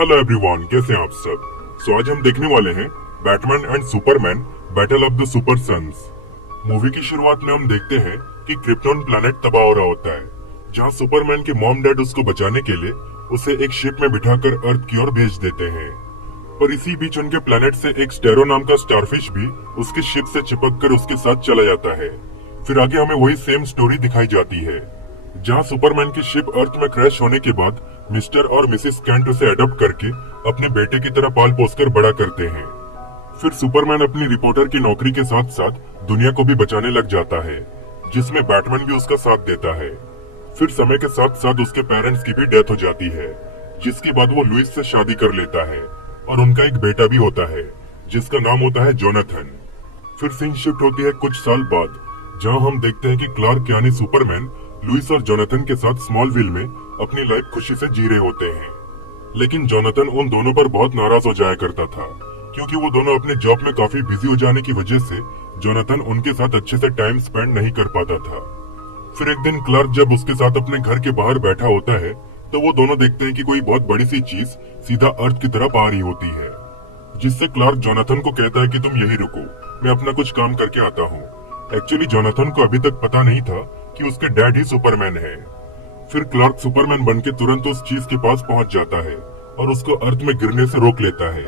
Hello everyone, कैसे हैं आप सब। आज हम देखने वाले हैं Batman and Superman battle of the super sons. Movie की शुरुआत में हम देखते हैं कि क्रिप्टोन प्लैनेट तबाह हो रहा होता है, जहां सुपरमैन के मॉम डैड उसको बचाने के लिए उसे एक शिप में बिठाकर अर्थ की ओर भेज देते हैं। पर इसी बीच उनके प्लैनेट से एक स्टेरो नाम का स्टारफिश भी उसकी शिप से चिपक कर उसके साथ चला जाता है। फिर आगे हमें वही सेम स्टोरी दिखाई जाती है, जहां सुपरमैन की शिप अर्थ में क्रैश होने के बाद मिस्टर और मिसेस कैंट उसे अडॉप्ट करके अपने बेटे की तरह पाल पोसकर बड़ा करते हैं। फिर सुपरमैन अपनी रिपोर्टर की नौकरी के साथ साथ दुनिया को भी बचाने लग जाता है, जिसमें बैटमैन भी उसका साथ देता है। फिर समय के साथ साथ उसके पेरेंट्स की भी डेथ हो जाती है, जिसके बाद वो लुइस से शादी कर लेता है और उनका एक बेटा भी होता है, जिसका नाम होता है जोनाथन। फिर सीन शिफ्ट होती है कुछ साल बाद, जहां हम देखते हैं कि क्लार्क यानी सुपरमैन लुइस और जोनाथन के साथ स्मॉलविल में अपनी लाइफ खुशी से जी रहे होते हैं। लेकिन जोनाथन उन दोनों पर बहुत नाराज हो जाया करता था, क्योंकि वो दोनों अपने जॉब में काफी बिजी हो जाने की वजह से जोनाथन उनके साथ अच्छे से टाइम स्पेंड नहीं कर पाता था। फिर एक दिन क्लार्क जब उसके साथ अपने घर के बाहर बैठा होता है, तो वो दोनों देखते हैं कि कोई बहुत बड़ी सी चीज सीधा अर्थ की तरफ आ रही होती है, जिससे क्लार्क जोनाथन को कहता है कि तुम यही रुको, मैं अपना कुछ काम करके आता हूँ। एक्चुअली जोनाथन को अभी तक पता नहीं था कि उसके डैड ही सुपरमैन है। फिर क्लार्क सुपरमैन बनके तुरंत उस चीज के पास पहुंच जाता है और उसको अर्थ में गिरने से रोक लेता है।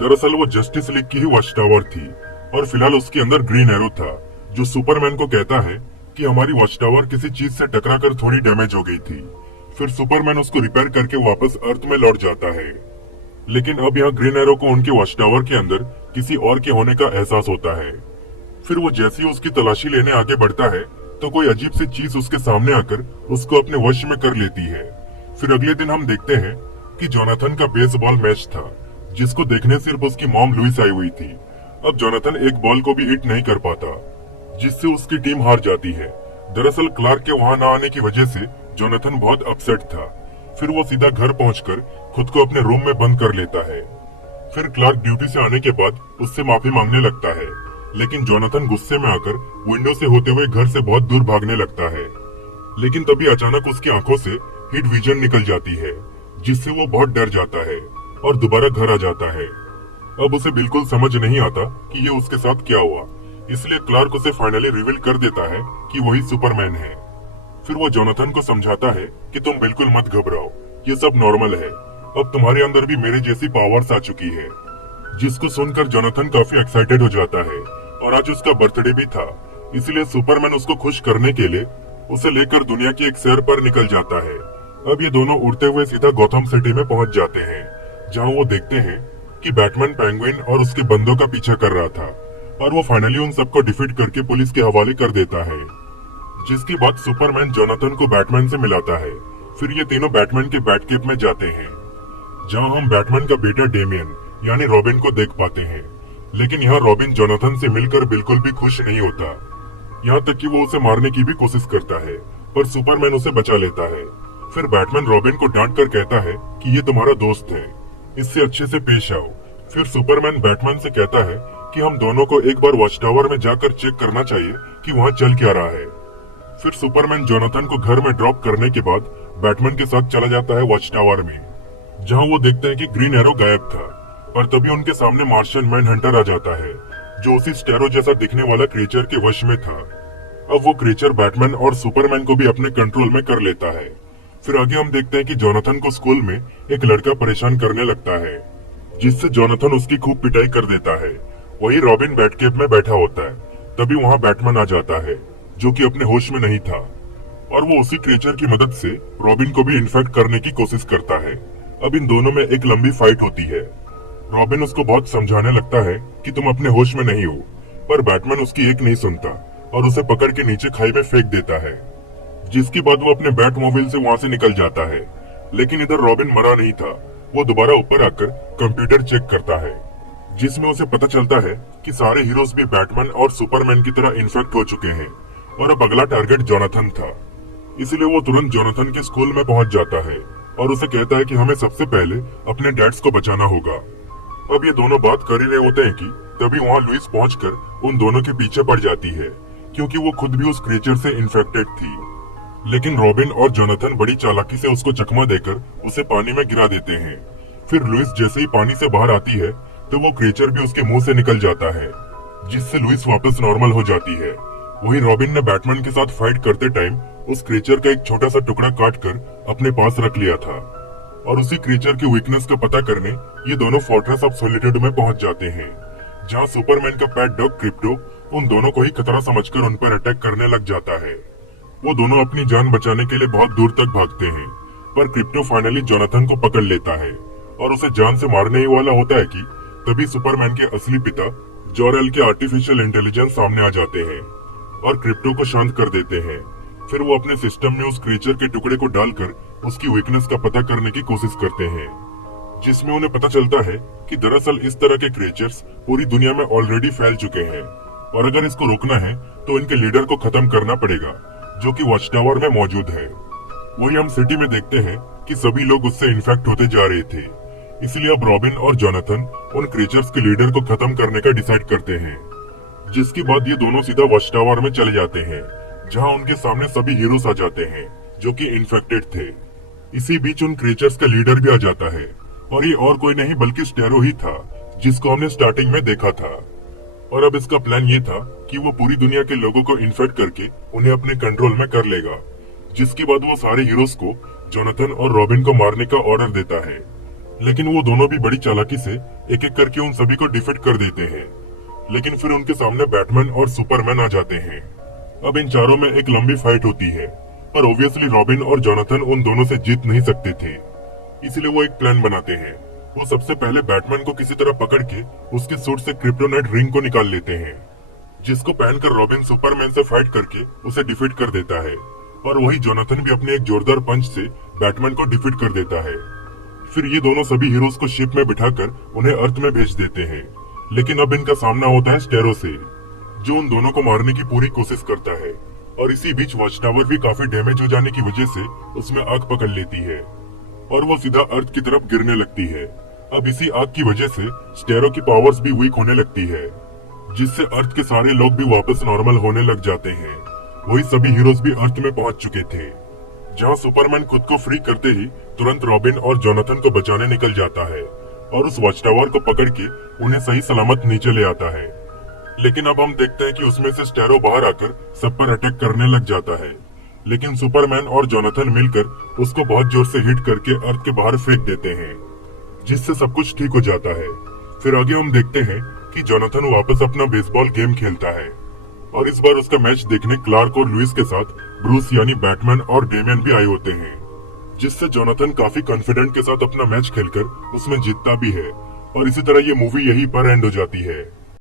दरअसल वो जस्टिस लीग की ही वॉच टावर थी और फिलहाल उसके अंदर ग्रीन एरो था, जो सुपरमैन को कहता है कि हमारी वॉच टावर किसी चीज से टकराकर थोड़ी डैमेज हो गई थी। फिर सुपरमैन उसको रिपेयर करके वापस अर्थ में लौट जाता है। लेकिन अब यहाँ ग्रीन एरो को उनके वॉच टावर के अंदर किसी और के होने का एहसास होता है। फिर वो जैसे ही उसकी तलाशी लेने आगे बढ़ता है, तो कोई अजीब सी चीज उसके सामने आकर उसको अपने वश में कर लेती है। फिर अगले दिन हम देखते हैं कि जोनाथन का बेसबॉल मैच था, जिसको देखने सिर्फ उसकी मॉम लुइस आई हुई थी। अब जोनाथन एक बॉल को भी हिट नहीं कर पाता, जिससे उसकी टीम हार जाती है। दरअसल क्लार्क के वहां न आने की वजह से जोनाथन बहुत अपसेट था। फिर वो सीधा घर पहुंचकर खुद को अपने रूम में बंद कर लेता है। फिर क्लार्क ड्यूटी से आने के बाद उससे माफी मांगने लगता है, लेकिन जोनाथन गुस्से में आकर विंडो से होते हुए घर से बहुत दूर भागने लगता है। लेकिन तभी अचानक उसकी आंखों से हिट विजन निकल जाती है, जिससे वो बहुत डर जाता है और दोबारा घर आ जाता है। अब उसे बिल्कुल समझ नहीं आता कि ये उसके साथ क्या हुआ, इसलिए क्लार्क उसे फाइनली रिवील कर देता है कि वही सुपरमैन है। फिर वो जोनाथन को समझाता है कि तुम बिल्कुल मत घबराओ, ये सब नॉर्मल है, अब तुम्हारे अंदर भी मेरे जैसी पावर्स आ चुकी है। जिसको सुनकर जोनाथन काफी एक्साइटेड हो जाता है और आज उसका बर्थडे भी था, इसलिए सुपरमैन उसको खुश करने के लिए उसे लेकर दुनिया की एक सैर पर निकल जाता है। अब ये दोनों उड़ते हुए सीधा गॉथम सिटी में पहुंच जाते हैं, जहां वो देखते हैं कि बैटमैन पेंगुइन और उसके बंदों का पीछा कर रहा था और वो फाइनली उन सबको डिफीट करके पुलिस के हवाले कर देता है। जिसके बाद सुपरमैन जोनाथन को बैटमैन से मिलाता है। फिर ये तीनों बैटमैन के बैटकेप में जाते हैं, जहाँ हम बैटमैन का बेटा डेमियन यानी रॉबिन को देख पाते हैं। लेकिन यहाँ रॉबिन जोनाथन से मिलकर बिल्कुल भी खुश नहीं होता, यहाँ तक कि वो उसे मारने की भी कोशिश करता है, पर सुपरमैन उसे बचा लेता है। फिर बैटमैन रॉबिन को डांट कर कहता है कि ये तुम्हारा दोस्त है, इससे अच्छे से पेश आओ। फिर सुपरमैन बैटमैन से कहता है कि हम दोनों को एक बार वॉच टावर में जाकर चेक करना चाहिए कि वहाँ चल क्या रहा है। फिर सुपरमैन जोनाथन को घर में ड्रॉप करने के बाद बैटमैन के साथ चला जाता है वॉच टावर में, जहाँ वो देखते हैं कि ग्रीन एरो गायब था। पर तभी उनके सामने मार्शियन मैन हंटर आ जाता है, जो उसी स्टेरो जैसा दिखने वाला क्रिएचर के वश में था। अब वो क्रिएचर बैटमैन और सुपरमैन को भी अपने कंट्रोल में कर लेता है। फिर आगे हम देखते हैं कि जोनाथन को स्कूल में एक लड़का परेशान करने लगता है, जिससे जोनाथन उसकी खूब पिटाई कर देता है। वही रॉबिन बैटकेप में बैठा होता है, तभी वहाँ बैटमैन आ जाता है, जो कि अपने होश में नहीं था, और वो उसी क्रिएचर की मदद से रॉबिन को भी इन्फेक्ट करने की कोशिश करता है। अब इन दोनों में एक लंबी फाइट होती है। रॉबिन उसको बहुत समझाने लगता है कि तुम अपने होश में नहीं हो, पर बैटमैन उसकी एक नहीं सुनता और उसे पकड़ के नीचे खाई में फेंक देता है। जिसके बाद वो अपने बैटमोबाइल से वहाँ से निकल जाता है। लेकिन इधर रॉबिन मरा नहीं था, वो दोबारा ऊपर आकर कंप्यूटर चेक करता है, जिसमें उसे पता चलता है कि सारे हीरोज भी बैटमैन और सुपरमैन की तरह इन्फेक्ट हो चुके हैं और अब अगला टारगेट जोनाथन था। इसलिए वो तुरंत जोनाथन के स्कूल में पहुंच जाता है और उसे कहता है कि हमें सबसे पहले अपने डैड्स को बचाना होगा। अब ये दोनों बात कर ही रहे होते हैं कि तभी वहाँ लुइस पहुंचकर उन दोनों के पीछे पड़ जाती है, क्योंकि वो खुद भी उस क्रिएचर से इन्फेक्टेड थी। लेकिन रॉबिन और जोनाथन बड़ी चालाकी से उसको चकमा देकर उसे पानी में गिरा देते हैं। फिर लुइस जैसे ही पानी से बाहर आती है तो वो क्रिएचर भी उसके मुंह से निकल जाता है, जिससे लुइस वापस नॉर्मल हो जाती है। वहीं रॉबिन ने बैटमैन के साथ फाइट करते टाइम उस क्रिएचर का एक छोटा सा टुकड़ा काट कर अपने पास रख लिया था, और उसी क्रिएचर की वीकनेस का पता करने ये दोनों फोर्ट्रेस ऑफ सॉलिट्यूड में पहुंच जाते हैं, जहां सुपरमैन का पेट डॉग क्रिप्टो उन दोनों को ही खतरा समझकर उन पर अटैक करने लग जाता है। वो दोनों अपनी जान बचाने के लिए बहुत दूर तक भागते हैं, पर क्रिप्टो फाइनली जोनाथन को पकड़ लेता है और उसे जान से मारने ही वाला होता है कि तभी सुपरमैन के असली पिता जॉर-एल के आर्टिफिशियल इंटेलिजेंस सामने आ जाते हैं और क्रिप्टो को शांत कर देते हैं। फिर वो अपने सिस्टम में उस क्रिएचर के टुकड़े को डालकर उसकी वीकनेस का पता करने की कोशिश करते हैं, जिसमें उन्हें पता चलता है कि दरअसल इस तरह के क्रिएचर्स पूरी दुनिया में ऑलरेडी फैल चुके हैं और अगर इसको रोकना है तो इनके लीडर को खत्म करना पड़ेगा, जो कि वॉच टावर में मौजूद है। वही हम सिटी में देखते हैं कि सभी लोग उससे इन्फेक्ट होते जा रहे थे, इसलिए अब रॉबिन और जोनाथन उन क्रिएचर्स के लीडर को खत्म करने का डिसाइड करते हैं, जिसके बाद ये दोनों सीधा वॉच टावर में चले जाते हैं, जहां उनके सामने सभी हीरोज आ जाते हैं जो कि इन्फेक्टेड थे। इसी बीच उन क्रिएचर्स का लीडर भी आ जाता है और ये और कोई नहीं बल्कि स्टेरो ही था, जिसको हमने स्टार्टिंग में देखा था। और अब इसका प्लान ये था कि वो पूरी दुनिया के लोगों को इन्फेक्ट करके उन्हें अपने कंट्रोल में कर लेगा, जिसके बाद वो सारे हीरोज को जोनाथन और रॉबिन को मारने का ऑर्डर देता है। लेकिन वो दोनों भी बड़ी चालाकी से एक एक करके उन सभी को डिफीट कर देते हैं, लेकिन फिर उनके सामने बैटमैन और सुपरमैन आ जाते हैं। अब इन चारों में एक लंबी फाइट होती है, पर ऑब्वियसली रॉबिन और जोनाथन उन दोनों से जीत नहीं सकते थे, इसलिए वो एक प्लान बनाते हैं। वो सबसे पहले बैटमैन को किसी तरह पकड़ के उसके सूट से क्रिप्टोनाइट रिंग को निकाल लेते हैं, जिसको पहनकर रॉबिन सुपरमैन से फाइट करके उसे डिफीट कर देता है, और वही जोनाथन भी अपने एक जोरदार पंच से बैटमैन को डिफीट कर देता है। फिर ये दोनों सभी हीरोज को शिप में बिठाकर उन्हें अर्थ में भेज देते हैं, लेकिन अब इनका सामना होता है स्टेरो से, जो उन दोनों को मारने की पूरी कोशिश करता है। और इसी बीच वॉच टावर भी काफी डैमेज हो जाने की वजह से उसमें आग पकड़ लेती है और वो सीधा अर्थ की तरफ गिरने लगती है। अब इसी आग की वजह से स्टेरो की पावर्स भी वीक होने लगती है, जिससे अर्थ के सारे लोग भी वापस नॉर्मल होने लग जाते हैं। वही सभी हीरोज भी अर्थ में पहुंच चुके थे, जहां सुपरमैन खुद को फ्री करते ही तुरंत रॉबिन और जोनाथन को बचाने निकल जाता है और उस वॉच टावर को पकड़ के उन्हें सही सलामत नीचे ले आता है। लेकिन अब हम देखते हैं कि उसमें से स्टेरो बाहर आकर सब पर अटैक करने लग जाता है, लेकिन सुपरमैन और जोनाथन मिलकर उसको बहुत जोर से हिट करके अर्थ के बाहर फेंक देते हैं, जिससे सब कुछ ठीक हो जाता है। फिर आगे हम देखते हैं कि जोनाथन वापस अपना बेसबॉल गेम खेलता है और इस बार उसका मैच देखने क्लार्क और लुइस के साथ ब्रूस यानी बैटमैन और डेमियन भी आए होते हैं, जिससे जोनाथन काफी कॉन्फिडेंट के साथ अपना मैच खेलकर उसमें जीतता भी है। और इसी तरह ये मूवी यहीं पर एंड हो जाती है।